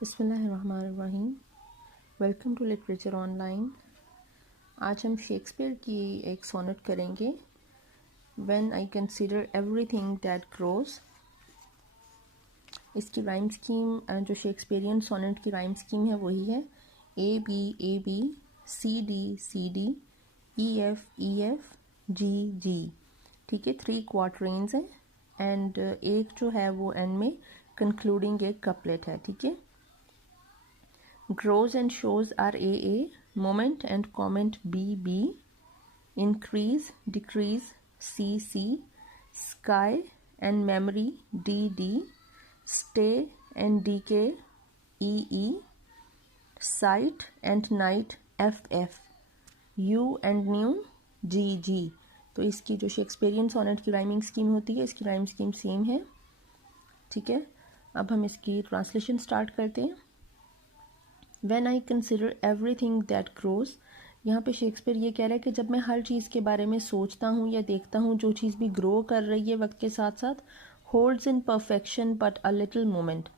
बिस्मिल्लाहिर्रहमानिर्रहीम। Welcome to literature online. आज हम शेक्सपियर की एक सोनेट करेंगे, when I consider everything that grows. इसकी राइम स्कीम, जो शेक्सपियरियन सोनेट की राइम स्कीम है वही है A B C D E F G G. ठीक है, 3 क्वार्टरेन्स हैं एंड एक जो है वो एंड में कंक्लूडिंग एक कपलेट है। ठीक है, grows and shows are AA, moment and comment BB, increase, decrease CC, sky and memory DD, stay and decay EE, sight and night FF, you and new GG। तो इसकी जो Shakespearean sonnet की rhyming scheme होती है, इसकी rhyme scheme same है। ठीक है, अब हम इसकी ट्रांसलेशन स्टार्ट करते हैं। When I consider everything that grows, यहाँ पे शेक्सपियर ये कह रहा है कि जब मैं हर चीज़ के बारे में सोचता हूँ या देखता हूँ जो चीज़ भी ग्रो कर रही है वक्त के साथ साथ, holds in perfection but a little moment,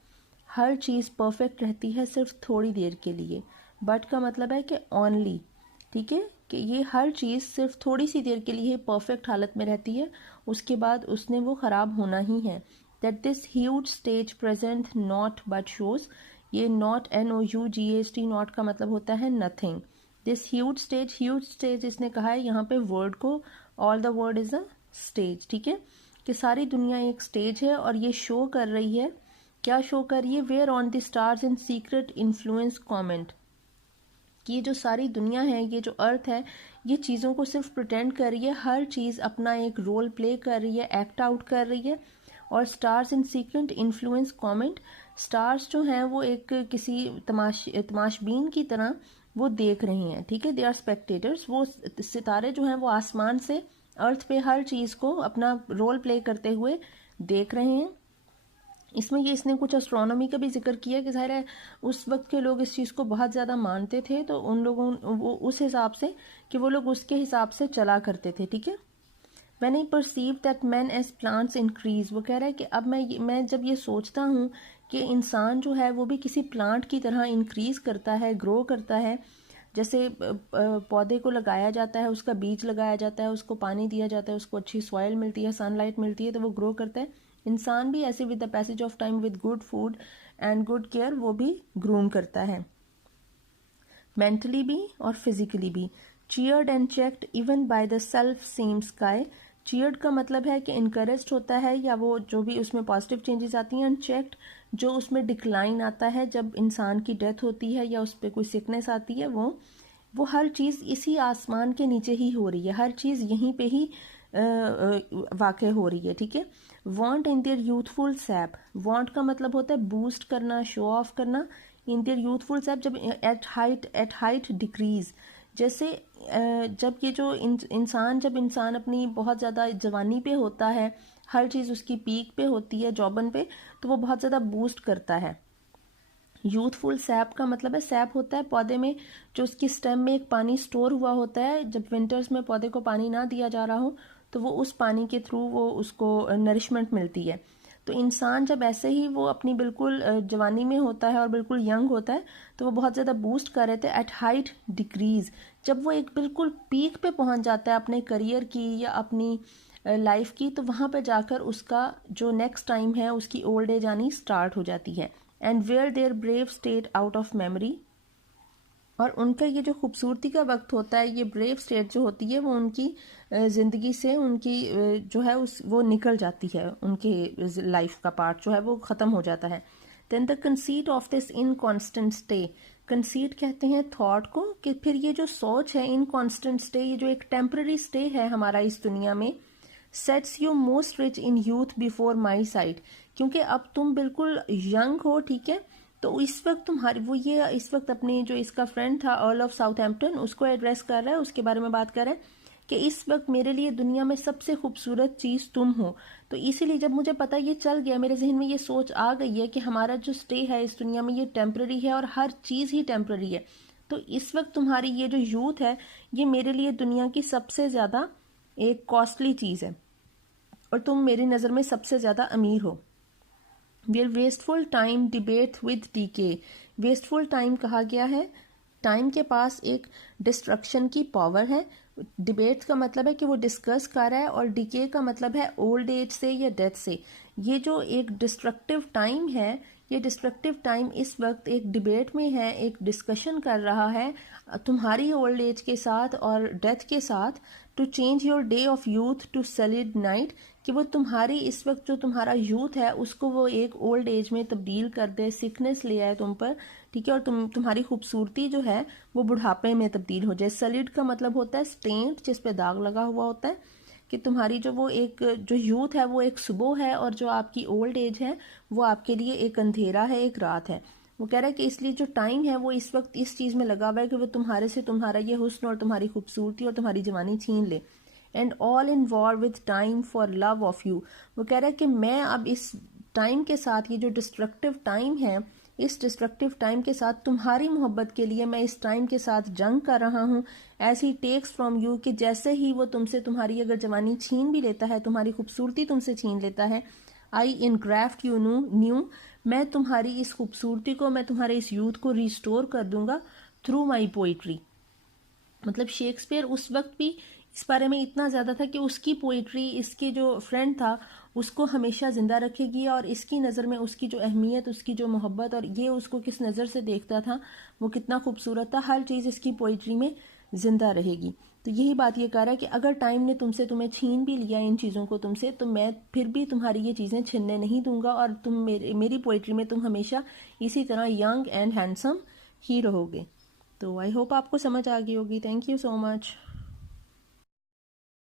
her cheese perfect रहती है सिर्फ थोड़ी देर के लिए। बट का मतलब है कि only, ठीक है, कि ये हर चीज़ सिर्फ थोड़ी सी देर के लिए परफेक्ट हालत में रहती है, उसके बाद उसने वो ख़राब होना ही है। That this huge stage present not but shows, ये नॉट NOUGHT नॉट का मतलब होता है नथिंग। दिस ह्यूज स्टेज इसने कहा है यहाँ पे वर्ड को, all the word is a stage. ठीक है, कि सारी दुनिया एक स्टेज है और ये शो कर रही है, क्या शो कर रही है, whereon the stars in secret influence comment, कि ये जो सारी दुनिया है, ये जो अर्थ है, ये चीज़ों को सिर्फ प्रिटेंड कर रही है, हर चीज़ अपना एक रोल प्ले कर रही है, एक्ट आउट कर रही है। और stars in secret influence comment, stars जो हैं वो एक किसी तमाशबीन की तरह वो देख रही हैं। ठीक है, दे आर स्पेक्टेटर्स, वो सितारे जो हैं वो आसमान से अर्थ पे हर चीज़ को अपना रोल प्ले करते हुए देख रहे हैं। इसमें ये इसने कुछ एस्ट्रोनॉमी का भी जिक्र किया कि ज़ाहिर है उस वक्त के लोग इस चीज़ को बहुत ज़्यादा मानते थे, तो उन लोगों वो उस हिसाब से कि वो लोग उसके हिसाब से चला करते थे। ठीक है, When I perceive that men as plants increase, वो कह रहा है कि अब मैं जब ये सोचता हूँ कि इंसान जो है वो भी किसी प्लांट की तरह इंक्रीज करता है, ग्रो करता है। जैसे पौधे को लगाया जाता है, उसका बीज लगाया जाता है, उसको पानी दिया जाता है, उसको अच्छी सॉइल मिलती है, सनलाइट मिलती है, तो वो ग्रो करता है। इंसान भी ऐसे with the passage of time with good food and good care वो भी ग्रूम करता है, मेंटली भी और फिजिकली भी। Cheered and checked even by the self same sky, cheered का मतलब है कि इनकरेज्ड होता है या वो जो भी उसमें पॉजिटिव चेंजेस आती हैं, अनचेक्ड जो उसमें डिक्लाइन आता है जब इंसान की डेथ होती है या उस पर कोई सिकनेस आती है, वो हर चीज़ इसी आसमान के नीचे ही हो रही है, हर चीज़ यहीं पे ही वाक़ हो रही है। ठीक है, want in their youthful SAP, want का मतलब होता है बूस्ट करना, शो ऑफ करना। इन देयर यूथफुल सैप, जब एट हाइट डिक्रीज, जैसे जब ये जो जब इंसान अपनी बहुत ज़्यादा जवानी पे होता है, हर चीज़ उसकी पीक पे होती है, जौबन पे, तो वो बहुत ज़्यादा बूस्ट करता है। यूथफुल सैप का मतलब है, सैप होता है पौधे में जो उसकी स्टेम में एक पानी स्टोर हुआ होता है, जब विंटर्स में पौधे को पानी ना दिया जा रहा हो तो वो उस पानी के थ्रू वो उसको नरिशमेंट मिलती है। तो इंसान जब ऐसे ही वो अपनी बिल्कुल जवानी में होता है और बिल्कुल यंग होता है, तो वो बहुत ज़्यादा बूस्ट कर रहे थे। एट हाइट डिक्रीज, जब वो एक बिल्कुल पीक पे पहुंच जाता है अपने करियर की या अपनी लाइफ की, तो वहाँ पे जाकर उसका जो नेक्स्ट टाइम है उसकी ओल्ड एज आनी स्टार्ट हो जाती है। And wear their brave state out of memory, और उनका ये जो खूबसूरती का वक्त होता है, ये ब्रेव स्टेट जो होती है वो उनकी ज़िंदगी से, उनकी जो है वो निकल जाती है, उनके लाइफ का पार्ट जो है वो ख़त्म हो जाता है। Then the conceit of this inconstant stay, conceit कहते हैं थॉट को, कि फिर ये जो सोच है इनकॉन्स्टेंट स्टे, ये जो एक टेम्पररी स्टे है हमारा इस दुनिया में, sets you most rich in youth before my site, क्योंकि अब तुम बिल्कुल यंग हो। ठीक है, तो इस वक्त तुम्हारी वो ये इस वक्त अपनी जो इसका फ्रेंड था अर्ल ऑफ साउथहैम्पटन, उसको एड्रेस कर रहा है, उसके बारे में बात कर रहा है कि इस वक्त मेरे लिए दुनिया में सबसे खूबसूरत चीज़ तुम हो। तो इसीलिए जब मुझे पता ये चल गया, मेरे जहन में ये सोच आ गई है कि हमारा जो स्टे है इस दुनिया में ये टेम्पररी है और हर चीज़ ही टेम्पररी है, तो इस वक्त तुम्हारी ये जो यूथ है ये मेरे लिए दुनिया की सबसे ज़्यादा एक कॉस्टली चीज़ है और तुम मेरी नज़र में सबसे ज़्यादा अमीर हो। Where wasteful time debate with decay. Wasteful time कहा गया है, टाइम के पास एक डिस्ट्रक्शन की पावर है। डिबेट का मतलब है कि वो डिस्कस कर रहा है, और डीके का मतलब है ओल्ड एज से या डेथ से। ये जो एक डिस्ट्रक्टिव टाइम है, ये डिस्ट्रक्टिव टाइम इस वक्त एक डिबेट में है, एक डिस्कशन कर रहा है तुम्हारी ओल्ड एज के साथ और डेथ के साथ, to change your day of youth to sullied night, कि वो तुम्हारी इस वक्त जो तुम्हारा यूथ है उसको वो एक ओल्ड एज में तब्दील कर दे, सिकनेस ले आए तुम पर, ठीक है, और तुम्हारी खूबसूरती जो है वो बुढ़ापे में तब्दील हो जाए। सलिड का मतलब होता है स्टेंट, जिस पे दाग लगा हुआ होता है, कि तुम्हारी जो वो एक जो यूथ है वो एक सुबह है, और जो आपकी ओल्ड एज है वो आपके लिए एक अंधेरा है, एक रात है। वो कह रहा है कि इसलिए जो टाइम है वो इस वक्त इस चीज़ में लगा हुआ है कि वो तुम्हारे से तुम्हारा ये हुस्न और तुम्हारी खूबसूरती और तुम्हारी जवानी छीन ले। And all in war with time for love of you. वो कह रहा है कि मैं अब इस टाइम के साथ, ये जो डिस्ट्रक्टिव टाइम है, इस डिस्ट्रक्टिव टाइम के साथ तुम्हारी मोहब्बत के लिए मैं इस टाइम के साथ जंग कर रहा हूँ। ऐसे ही टेक्स फ्रॉम यू, कि जैसे ही वो तुमसे तुम्हारी अगर जवानी छीन भी लेता है, तुम्हारी खूबसूरती तुमसे छीन लेता है, आई इनग्राफ्ट यू न्यू, मैं तुम्हारी इस खूबसूरती को, मैं तुम्हारे इस यूथ को रिस्टोर कर दूंगा थ्रू माई पोइट्री। मतलब शेक्सपियर उस वक्त भी इस बारे में इतना ज़्यादा था कि उसकी पोइट्री इसके जो फ्रेंड था उसको हमेशा ज़िंदा रखेगी, और इसकी नज़र में उसकी जो अहमियत, उसकी जो मोहब्बत, और ये उसको किस नज़र से देखता था, वो कितना खूबसूरत था, हर चीज़ इसकी पोइट्री में ज़िंदा रहेगी। तो यही बात ये कह रहा है कि अगर टाइम ने तुम्हें छीन भी लिया इन चीज़ों को तुमसे, तो मैं फिर भी तुम्हारी ये चीज़ें छीनने नहीं दूंगा, और तुम मेरी पोइट्री में तुम हमेशा इसी तरह यंग एंड हैंडसम ही रहोगे। तो आई होप आपको समझ आ गई होगी। Thank you so much.